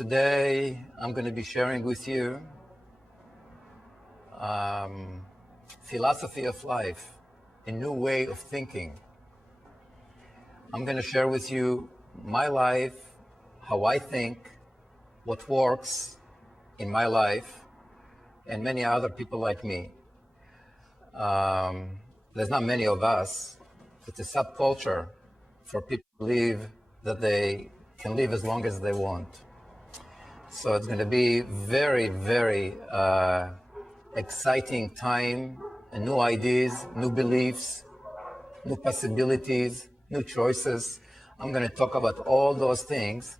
Today, I'm going to be sharing with you philosophy of life, a new way of thinking. I'm going to share with you my life, how I think, what works in my life, and many other people like me. There's not many of us. It's a subculture for people to believe that they can live as long as they want. So it's going to be very, very exciting time, and new ideas, new beliefs, new possibilities, new choices. I'm going to talk about all those things,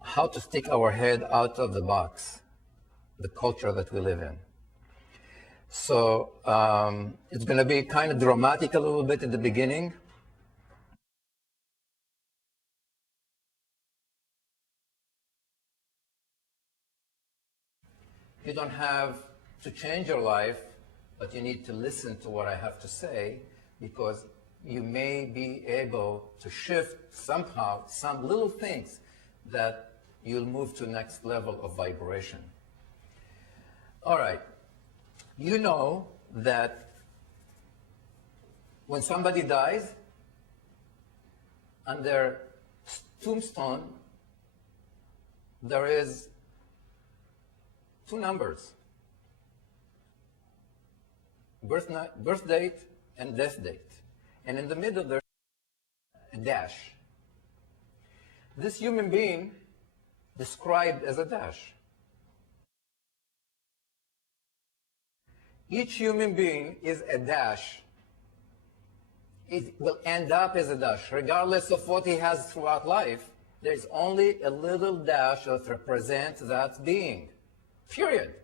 how to stick our head out of the box, the culture that we live in. So it's going to be kind of dramatic a little bit at the beginning. You don't have to change your life, but you need to listen to what I have to say, because you may be able to shift somehow some little things that you'll move to next level of vibration. All right. You know that when somebody dies, on their tombstone, there is two numbers, birth date and death date. And in the middle, there's a dash. This human being described as a dash. Each human being is a dash. It will end up as a dash. Regardless of what he has throughout life, there's only a little dash that represents that being. Period.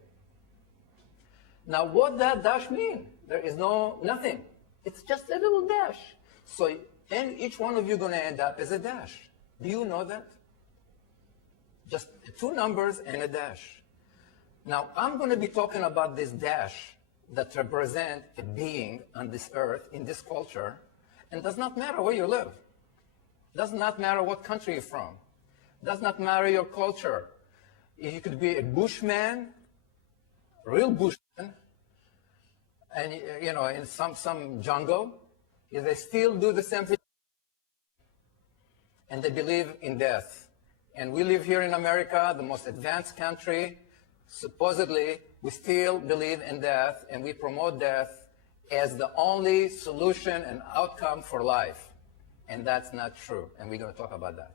Now, what that dash mean? There is nothing. It's just a little dash. So, and each one of you going to end up as a dash. Do you know that? Just two numbers and a dash. Now, I'm going to be talking about this dash that represent a being on this earth, in this culture, and does not matter where you live. Does not matter what country you're from. Does not matter your culture. You could be a bushman, real bushman, and you know, in some jungle, they still do the same thing, and they believe in death. And we live here in America, the most advanced country. Supposedly, we still believe in death, and we promote death as the only solution and outcome for life. And that's not true, and we're going to talk about that.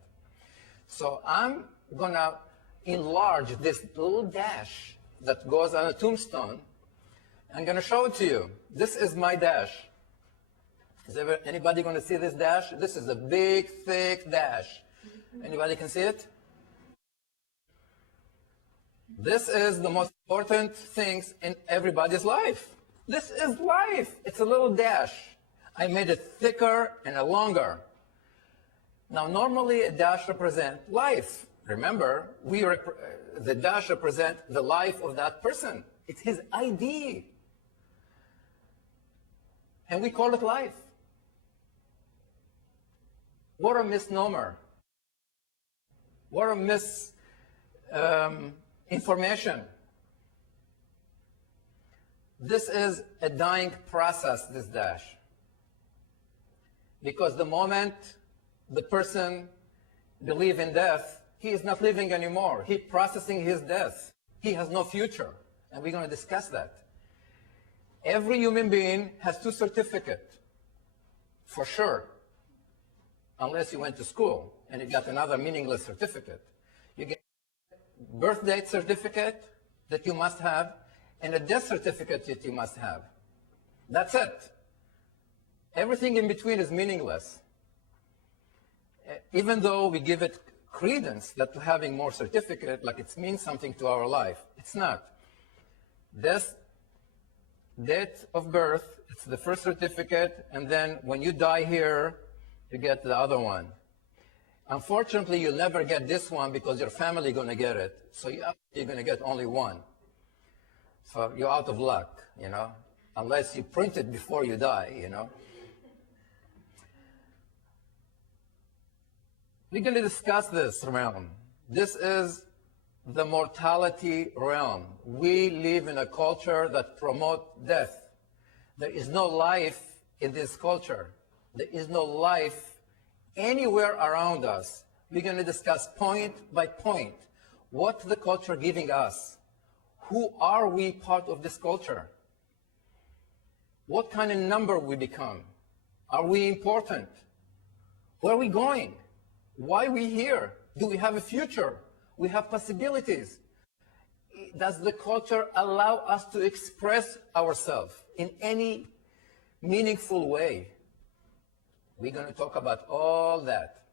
So I'm going to enlarge this little dash that goes on a tombstone. I'm going to show it to you. This is my dash. Is anybody going to see this dash? This is a big, thick dash. Anybody can see it? This is the most important things in everybody's life. This is life. It's a little dash. I made it thicker and longer. Now, normally a dash represents life. Remember, the dash represents the life of that person. It's his ID. And we call it life. What a misnomer. What a misinformation. This is a dying process, this dash. Because the moment the person believes in death, he is not living anymore. He's processing his death. He has no future. And we're going to discuss that. Every human being has two certificates, for sure. Unless you went to school and you got another meaningless certificate. You get a birth date certificate that you must have and a death certificate that you must have. That's it. Everything in between is meaningless. Even though we give it credence that having more certificate, like it means something to our life, it's not. This date of birth, it's the first certificate, and then when you die here, you get the other one. Unfortunately, you'll never get this one because your family is going to get it. So you're going to get only one. So you're out of luck, you know, unless you print it before you die, you know. We're going to discuss this realm. This is the mortality realm. We live in a culture that promotes death. There is no life in this culture. There is no life anywhere around us. We're going to discuss point by point what the culture giving us. Who are we part of this culture? What kind of number we become? Are we important? Where are we going? Why are we here? Do we have a future? We have possibilities. Does the culture allow us to express ourselves in any meaningful way? We're going to talk about all that.